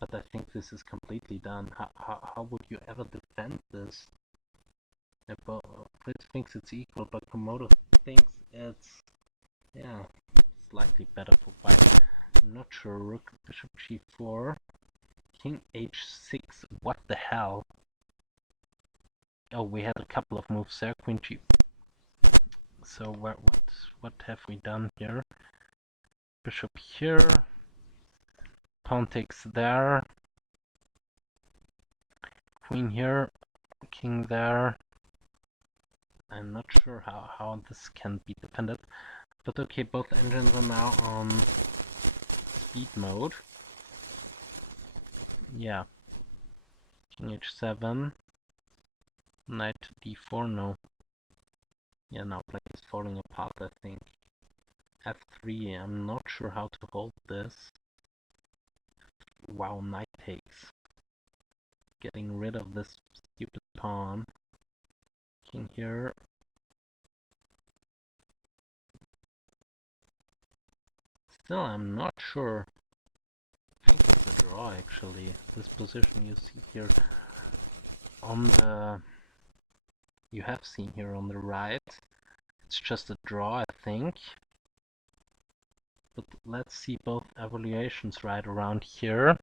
But I think this is completely done. How would you ever defend this? Fritz thinks it's equal, but Komodo thinks it's, yeah, slightly better for white. I'm not sure. Rook, bishop g4, king h6. What the hell? Oh, we had a couple of moves there. Queen g. So what have we done here? Bishop here. Pawn takes there. Queen here. King there. I'm not sure how this can be defended. But okay, both engines are now on speed mode. Yeah. King h7. Knight d4, no. Yeah, now black is falling apart, I think. f3, I'm not sure how to hold this. Wow, knight takes. Getting rid of this stupid pawn. King here. Still, I'm not sure. I think it's a draw, actually. This position you see here on the... You have seen here on the right. It's just a draw, I think. But let's see both evaluations right around here.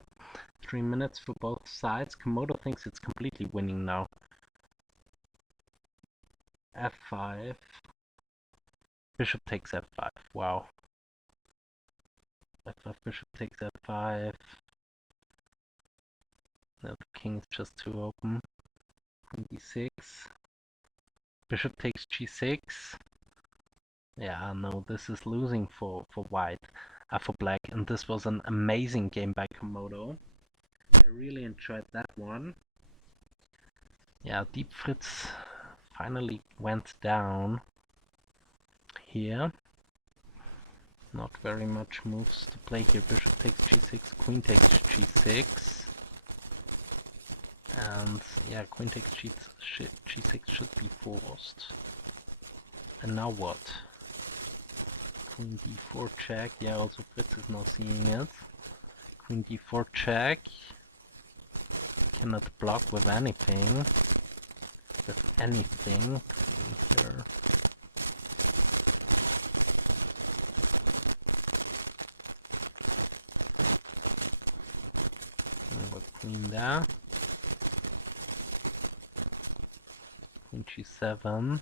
3 minutes for both sides. Komodo thinks it's completely winning now. f5. Bishop takes f5. Wow. f5, bishop takes f5. No, the king is just too open. Queen d6. Bishop takes g6. Yeah, no, this is losing for white, for black, and this was an amazing game by Komodo. I really enjoyed that one. Yeah, Deep Fritz finally went down here. Not very much moves to play here. Bishop takes g6, queen takes g6. And yeah, queen takes g6 should be forced. And now what? Queen d4 check. Yeah, also Fritz is now seeing it. Queen d4 check. Cannot block with anything. With anything. Sure. Queen there. Queen g7.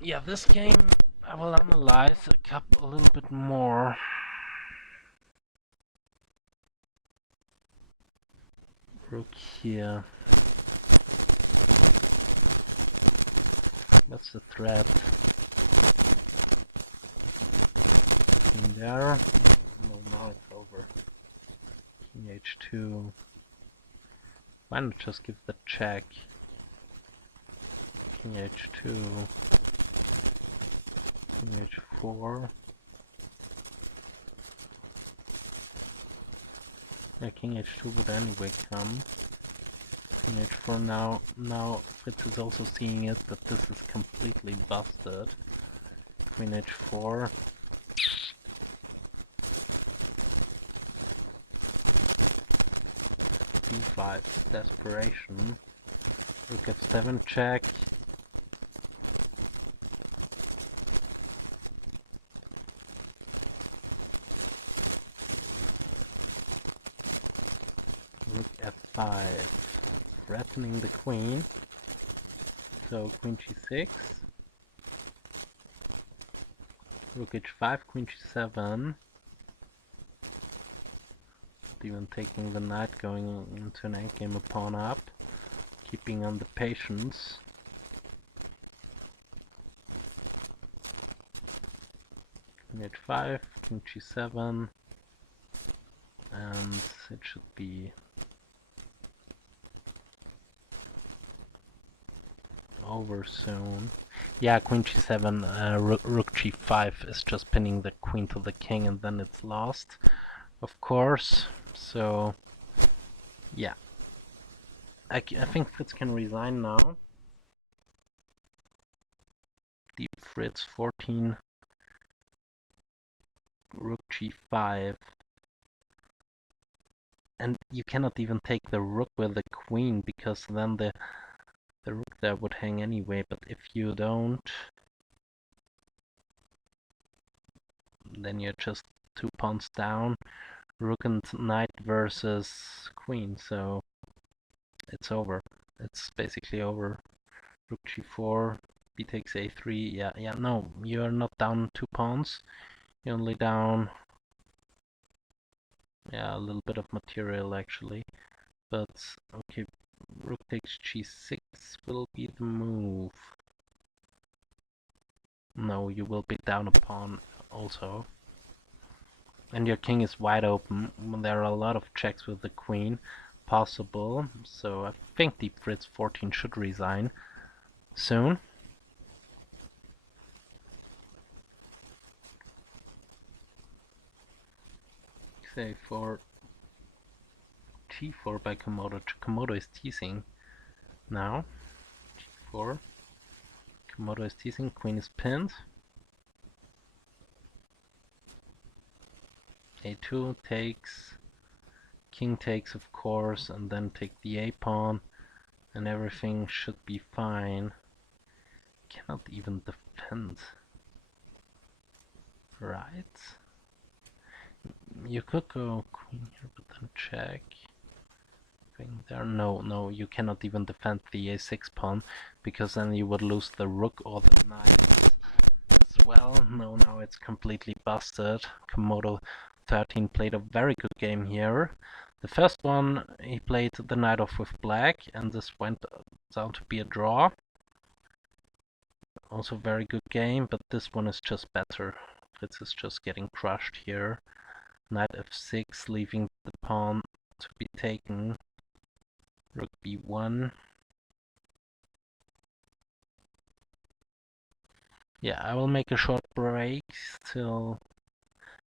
Yeah, this game I will analyze a little bit more. Rook here. That's the threat. In there. No, now it's over. King h2. Why not just give the check? King h2. King h4. Yeah, King h2 would anyway come. King h4 now Fritz is also seeing it, but this is completely busted. Queen h4. D5, desperation. Rook f7 check. Threatening the queen, so queen g6, rook h5, queen g7, even taking the knight going into an endgame, a pawn up, keeping on the patience. Queen h5, king g7, and it should be over soon. Yeah, queen g7, rook g5 is just pinning the queen to the king and then it's lost, of course. So, yeah. I think Fritz can resign now. Deep Fritz 14, rook g5. And you cannot even take the rook with the queen, because then the rook there would hang anyway, but if you don't, then you're just 2 pawns down. Rook and knight versus queen, so it's over. It's basically over. Rook g4, b takes a3, yeah, no, you're not down 2 pawns. You're only down, yeah, a little bit of material actually. But, okay, rook takes g6 will be the move. No, you will be down a pawn also. And your king is wide open. There are a lot of checks with the queen possible. So I think Deep Fritz 14 should resign soon. Say for g4 by Komodo. Komodo is teasing now. G4. Komodo is teasing, queen is pinned. a2 takes, king takes of course, and then take the a pawn, and everything should be fine. Cannot even defend. Right. You could go queen here, but then check. Queen there. No, you cannot even defend the a6 pawn, because then you would lose the rook or the knight as well. No, now it's completely busted. Komodo 13 played a very good game here. The first one, he played the knight off with black, and this went out to be a draw. Also very good game, but this one is just better. Fritz is just getting crushed here. Knight f6, leaving the pawn to be taken. Rook b1. Yeah, I will make a short break till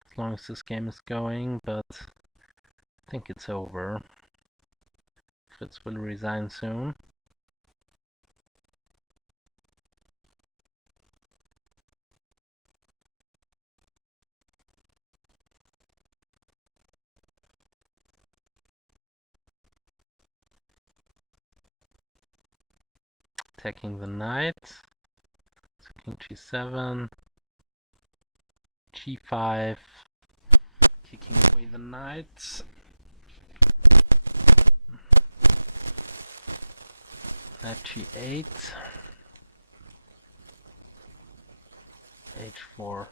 as long as this game is going, but I think it's over. Fritz will resign soon. Attacking the knight. King g7. g5. Kicking away the knight. Knight g8. h4.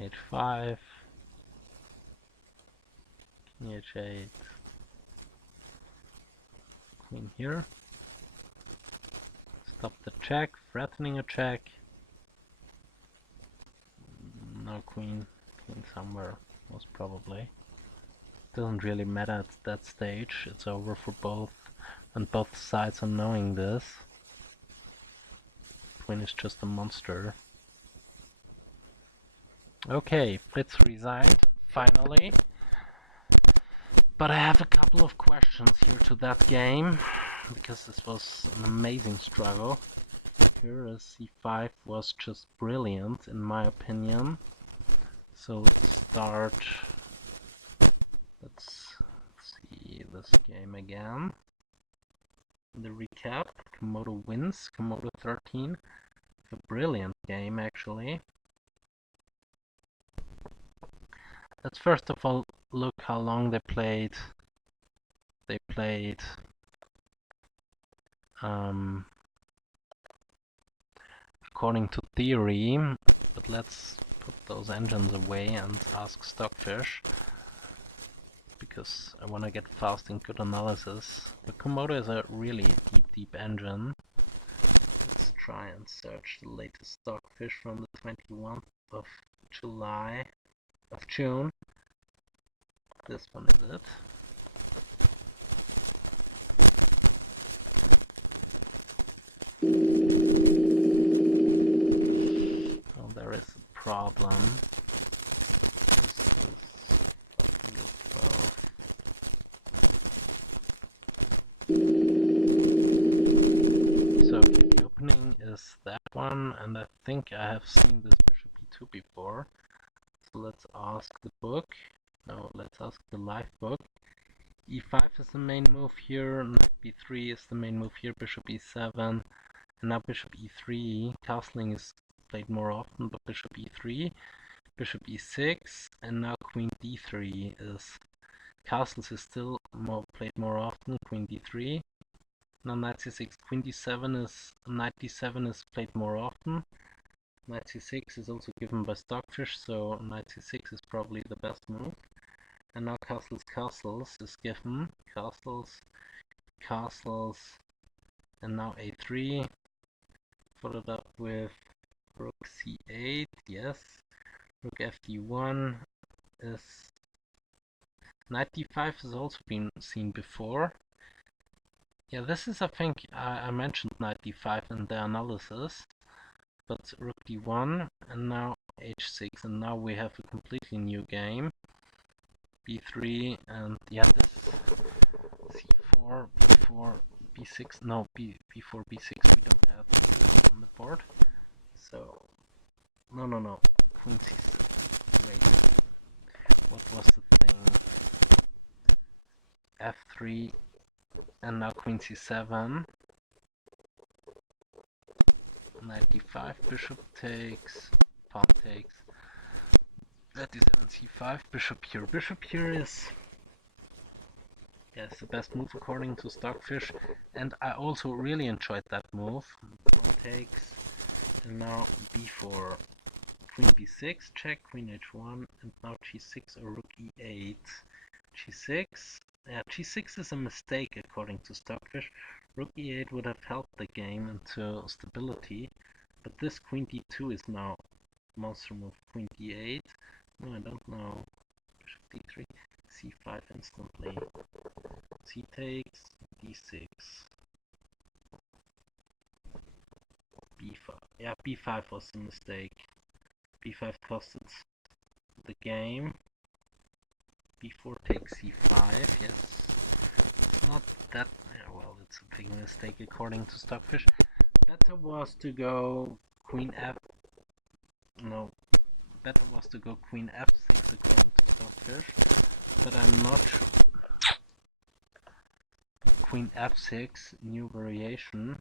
h5, king h8, queen here. Stop the check, threatening a check. No queen, queen somewhere, most probably. Doesn't really matter at that stage, it's over for both, and both sides are knowing this. Queen is just a monster. Okay, Fritz resigned, finally. But I have a couple of questions here to that game, because this was an amazing struggle. Here c5 was just brilliant in my opinion. So let's start. Let's see this game again. The recap: Komodo wins, Komodo 13. A brilliant game actually. Let's first of all look how long they played. They played according to theory, but let's put those engines away and ask Stockfish, because I want to get fast and good analysis. The Komodo is a really deep engine. Let's try and search the latest Stockfish from the 21st of June. This one is it. Well, there is a problem. So the opening is that one, and I think I have seen this bishop e2 before. So let's ask the book. No, let's ask the live book. e5 is the main move here, knight b3 is the main move here, bishop e7, and now bishop e3. Castling is played more often, but bishop e3, bishop e6, and now queen d3 is... Castles is still played more often, queen d3. Now knight c6, queen d7 is... knight d7 is played more often. Knight c6 is also given by Stockfish, so knight c6 is probably the best move. And now castles is given. Castles, and now a3. Followed up with rook c8, yes. Rook fd1 is... Knight d5 has also been seen before. Yeah, this is, I think, I mentioned knight d5 in the analysis. But rook d1, and now h6, and now we have a completely new game. b3, and yeah, this c4, b4, b6, no, b4, b6 we don't have on the board. So, no, queen c6, wait, what was the thing? f3, and now queen c7. Knight d5, bishop takes, pawn takes, knight d7, c5, bishop here. Bishop here is... yes, the best move according to Stockfish, and I also really enjoyed that move. Pawn takes, and now b4, queen b6, check, queen h1, and now g6 or rook e8. g6, yeah, g6 is a mistake according to Stockfish. Rook e8 would have helped the game into stability, but this queen d2 is now monster move. Queen d8, no, I don't know. Bishop d3, c5 instantly. C takes, d6, b5. Yeah, b5 was a mistake. b5 costed the game. b4 takes c5, yes. It's not that... yeah, well, it's a big mistake according to Stockfish. Better was to go queen f... no. Better was to go queen f6 according to Stockfish. But I'm not sure. Queen f6, new variation.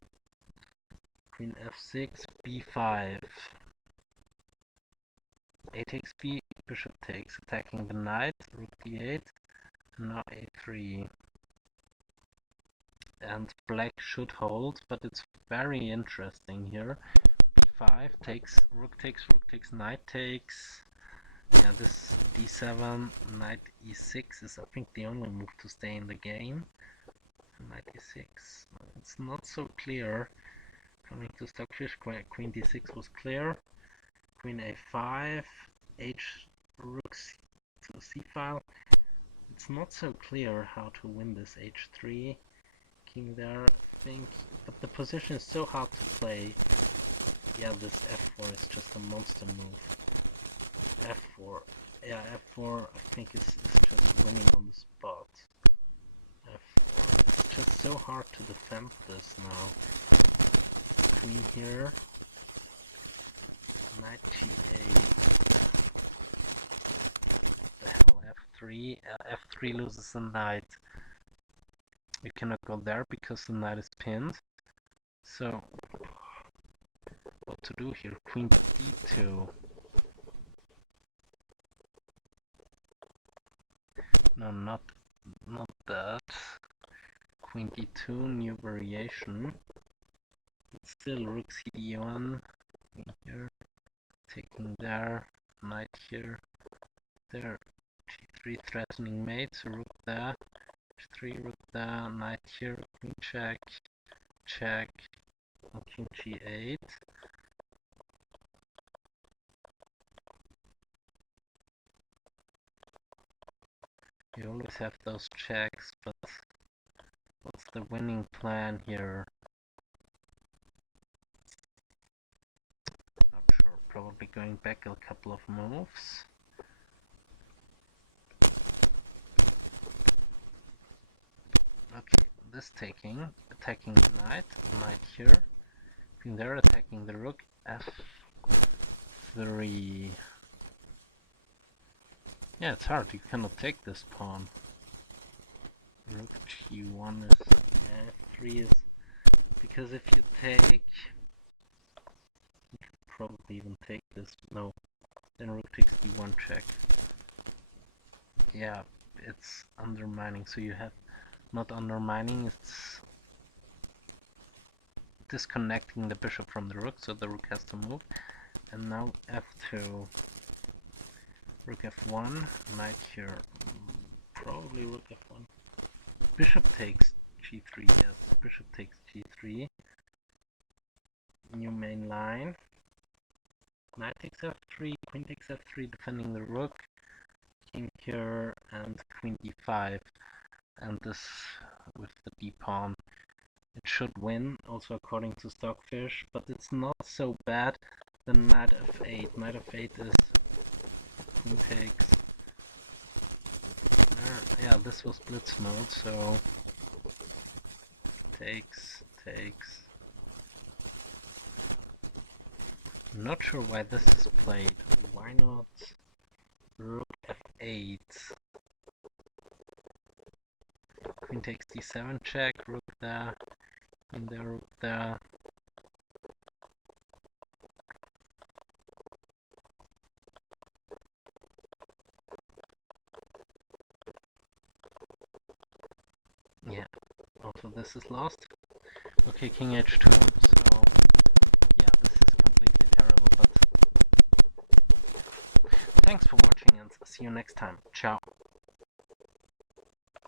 Queen f6, b5. A takes b, bishop takes, attacking the knight, rook d8, and now a3. And black should hold, but it's very interesting here. b5 takes, rook takes, knight takes, Yeah, this d7, knight e6 is I think the only move to stay in the game. Knight e6, it's not so clear. Coming to Stockfish, queen d6 was clear. Queen a5, h rook to c-file. It's not so clear how to win this h3. King there, I think, but the position is so hard to play. Yeah, this f4 is just a monster move. f4, yeah, f4 I think it's just winning on the spot. f4, it's just so hard to defend this now. Queen here, knight g8, f3, f3 loses the knight. You cannot go there because the knight is pinned. So, what to do here? Queen to e2. No, not that. Queen d2, new variation. It's still rook cd1. Here, taking there, knight here, there. g3 threatening mate, so rook there. h3, rook there, knight here, queen check, check, king g8. You always have those checks, but what's the winning plan here? Not sure. Probably going back a couple of moves. Okay, this attacking the knight here. Queen there, attacking the rook, f3. Yeah, it's hard, you cannot take this pawn. Rook g1 is, f3 is, because if you take, you could probably even take this, no, then rook takes d1 check. Yeah, it's undermining, so you have, not undermining, it's disconnecting the bishop from the rook, so the rook has to move. And now f2, rook f1, knight here, probably rook f1. Bishop takes g3, yes, bishop takes g3. New main line. Knight takes f3, queen takes f3, defending the rook. King here, and queen e5. And this with the d pawn. It should win, also according to Stockfish, but it's not so bad. The knight f8. Knight f8 is queen takes. Yeah, this was blitz mode, so takes. I'm not sure why this is played. Why not rook f8? Queen takes d7 check, rook there, queen there, rook there. Yeah, also this is lost. Okay, king h2, so yeah, this is completely terrible, but thanks for watching and see you next time. Ciao.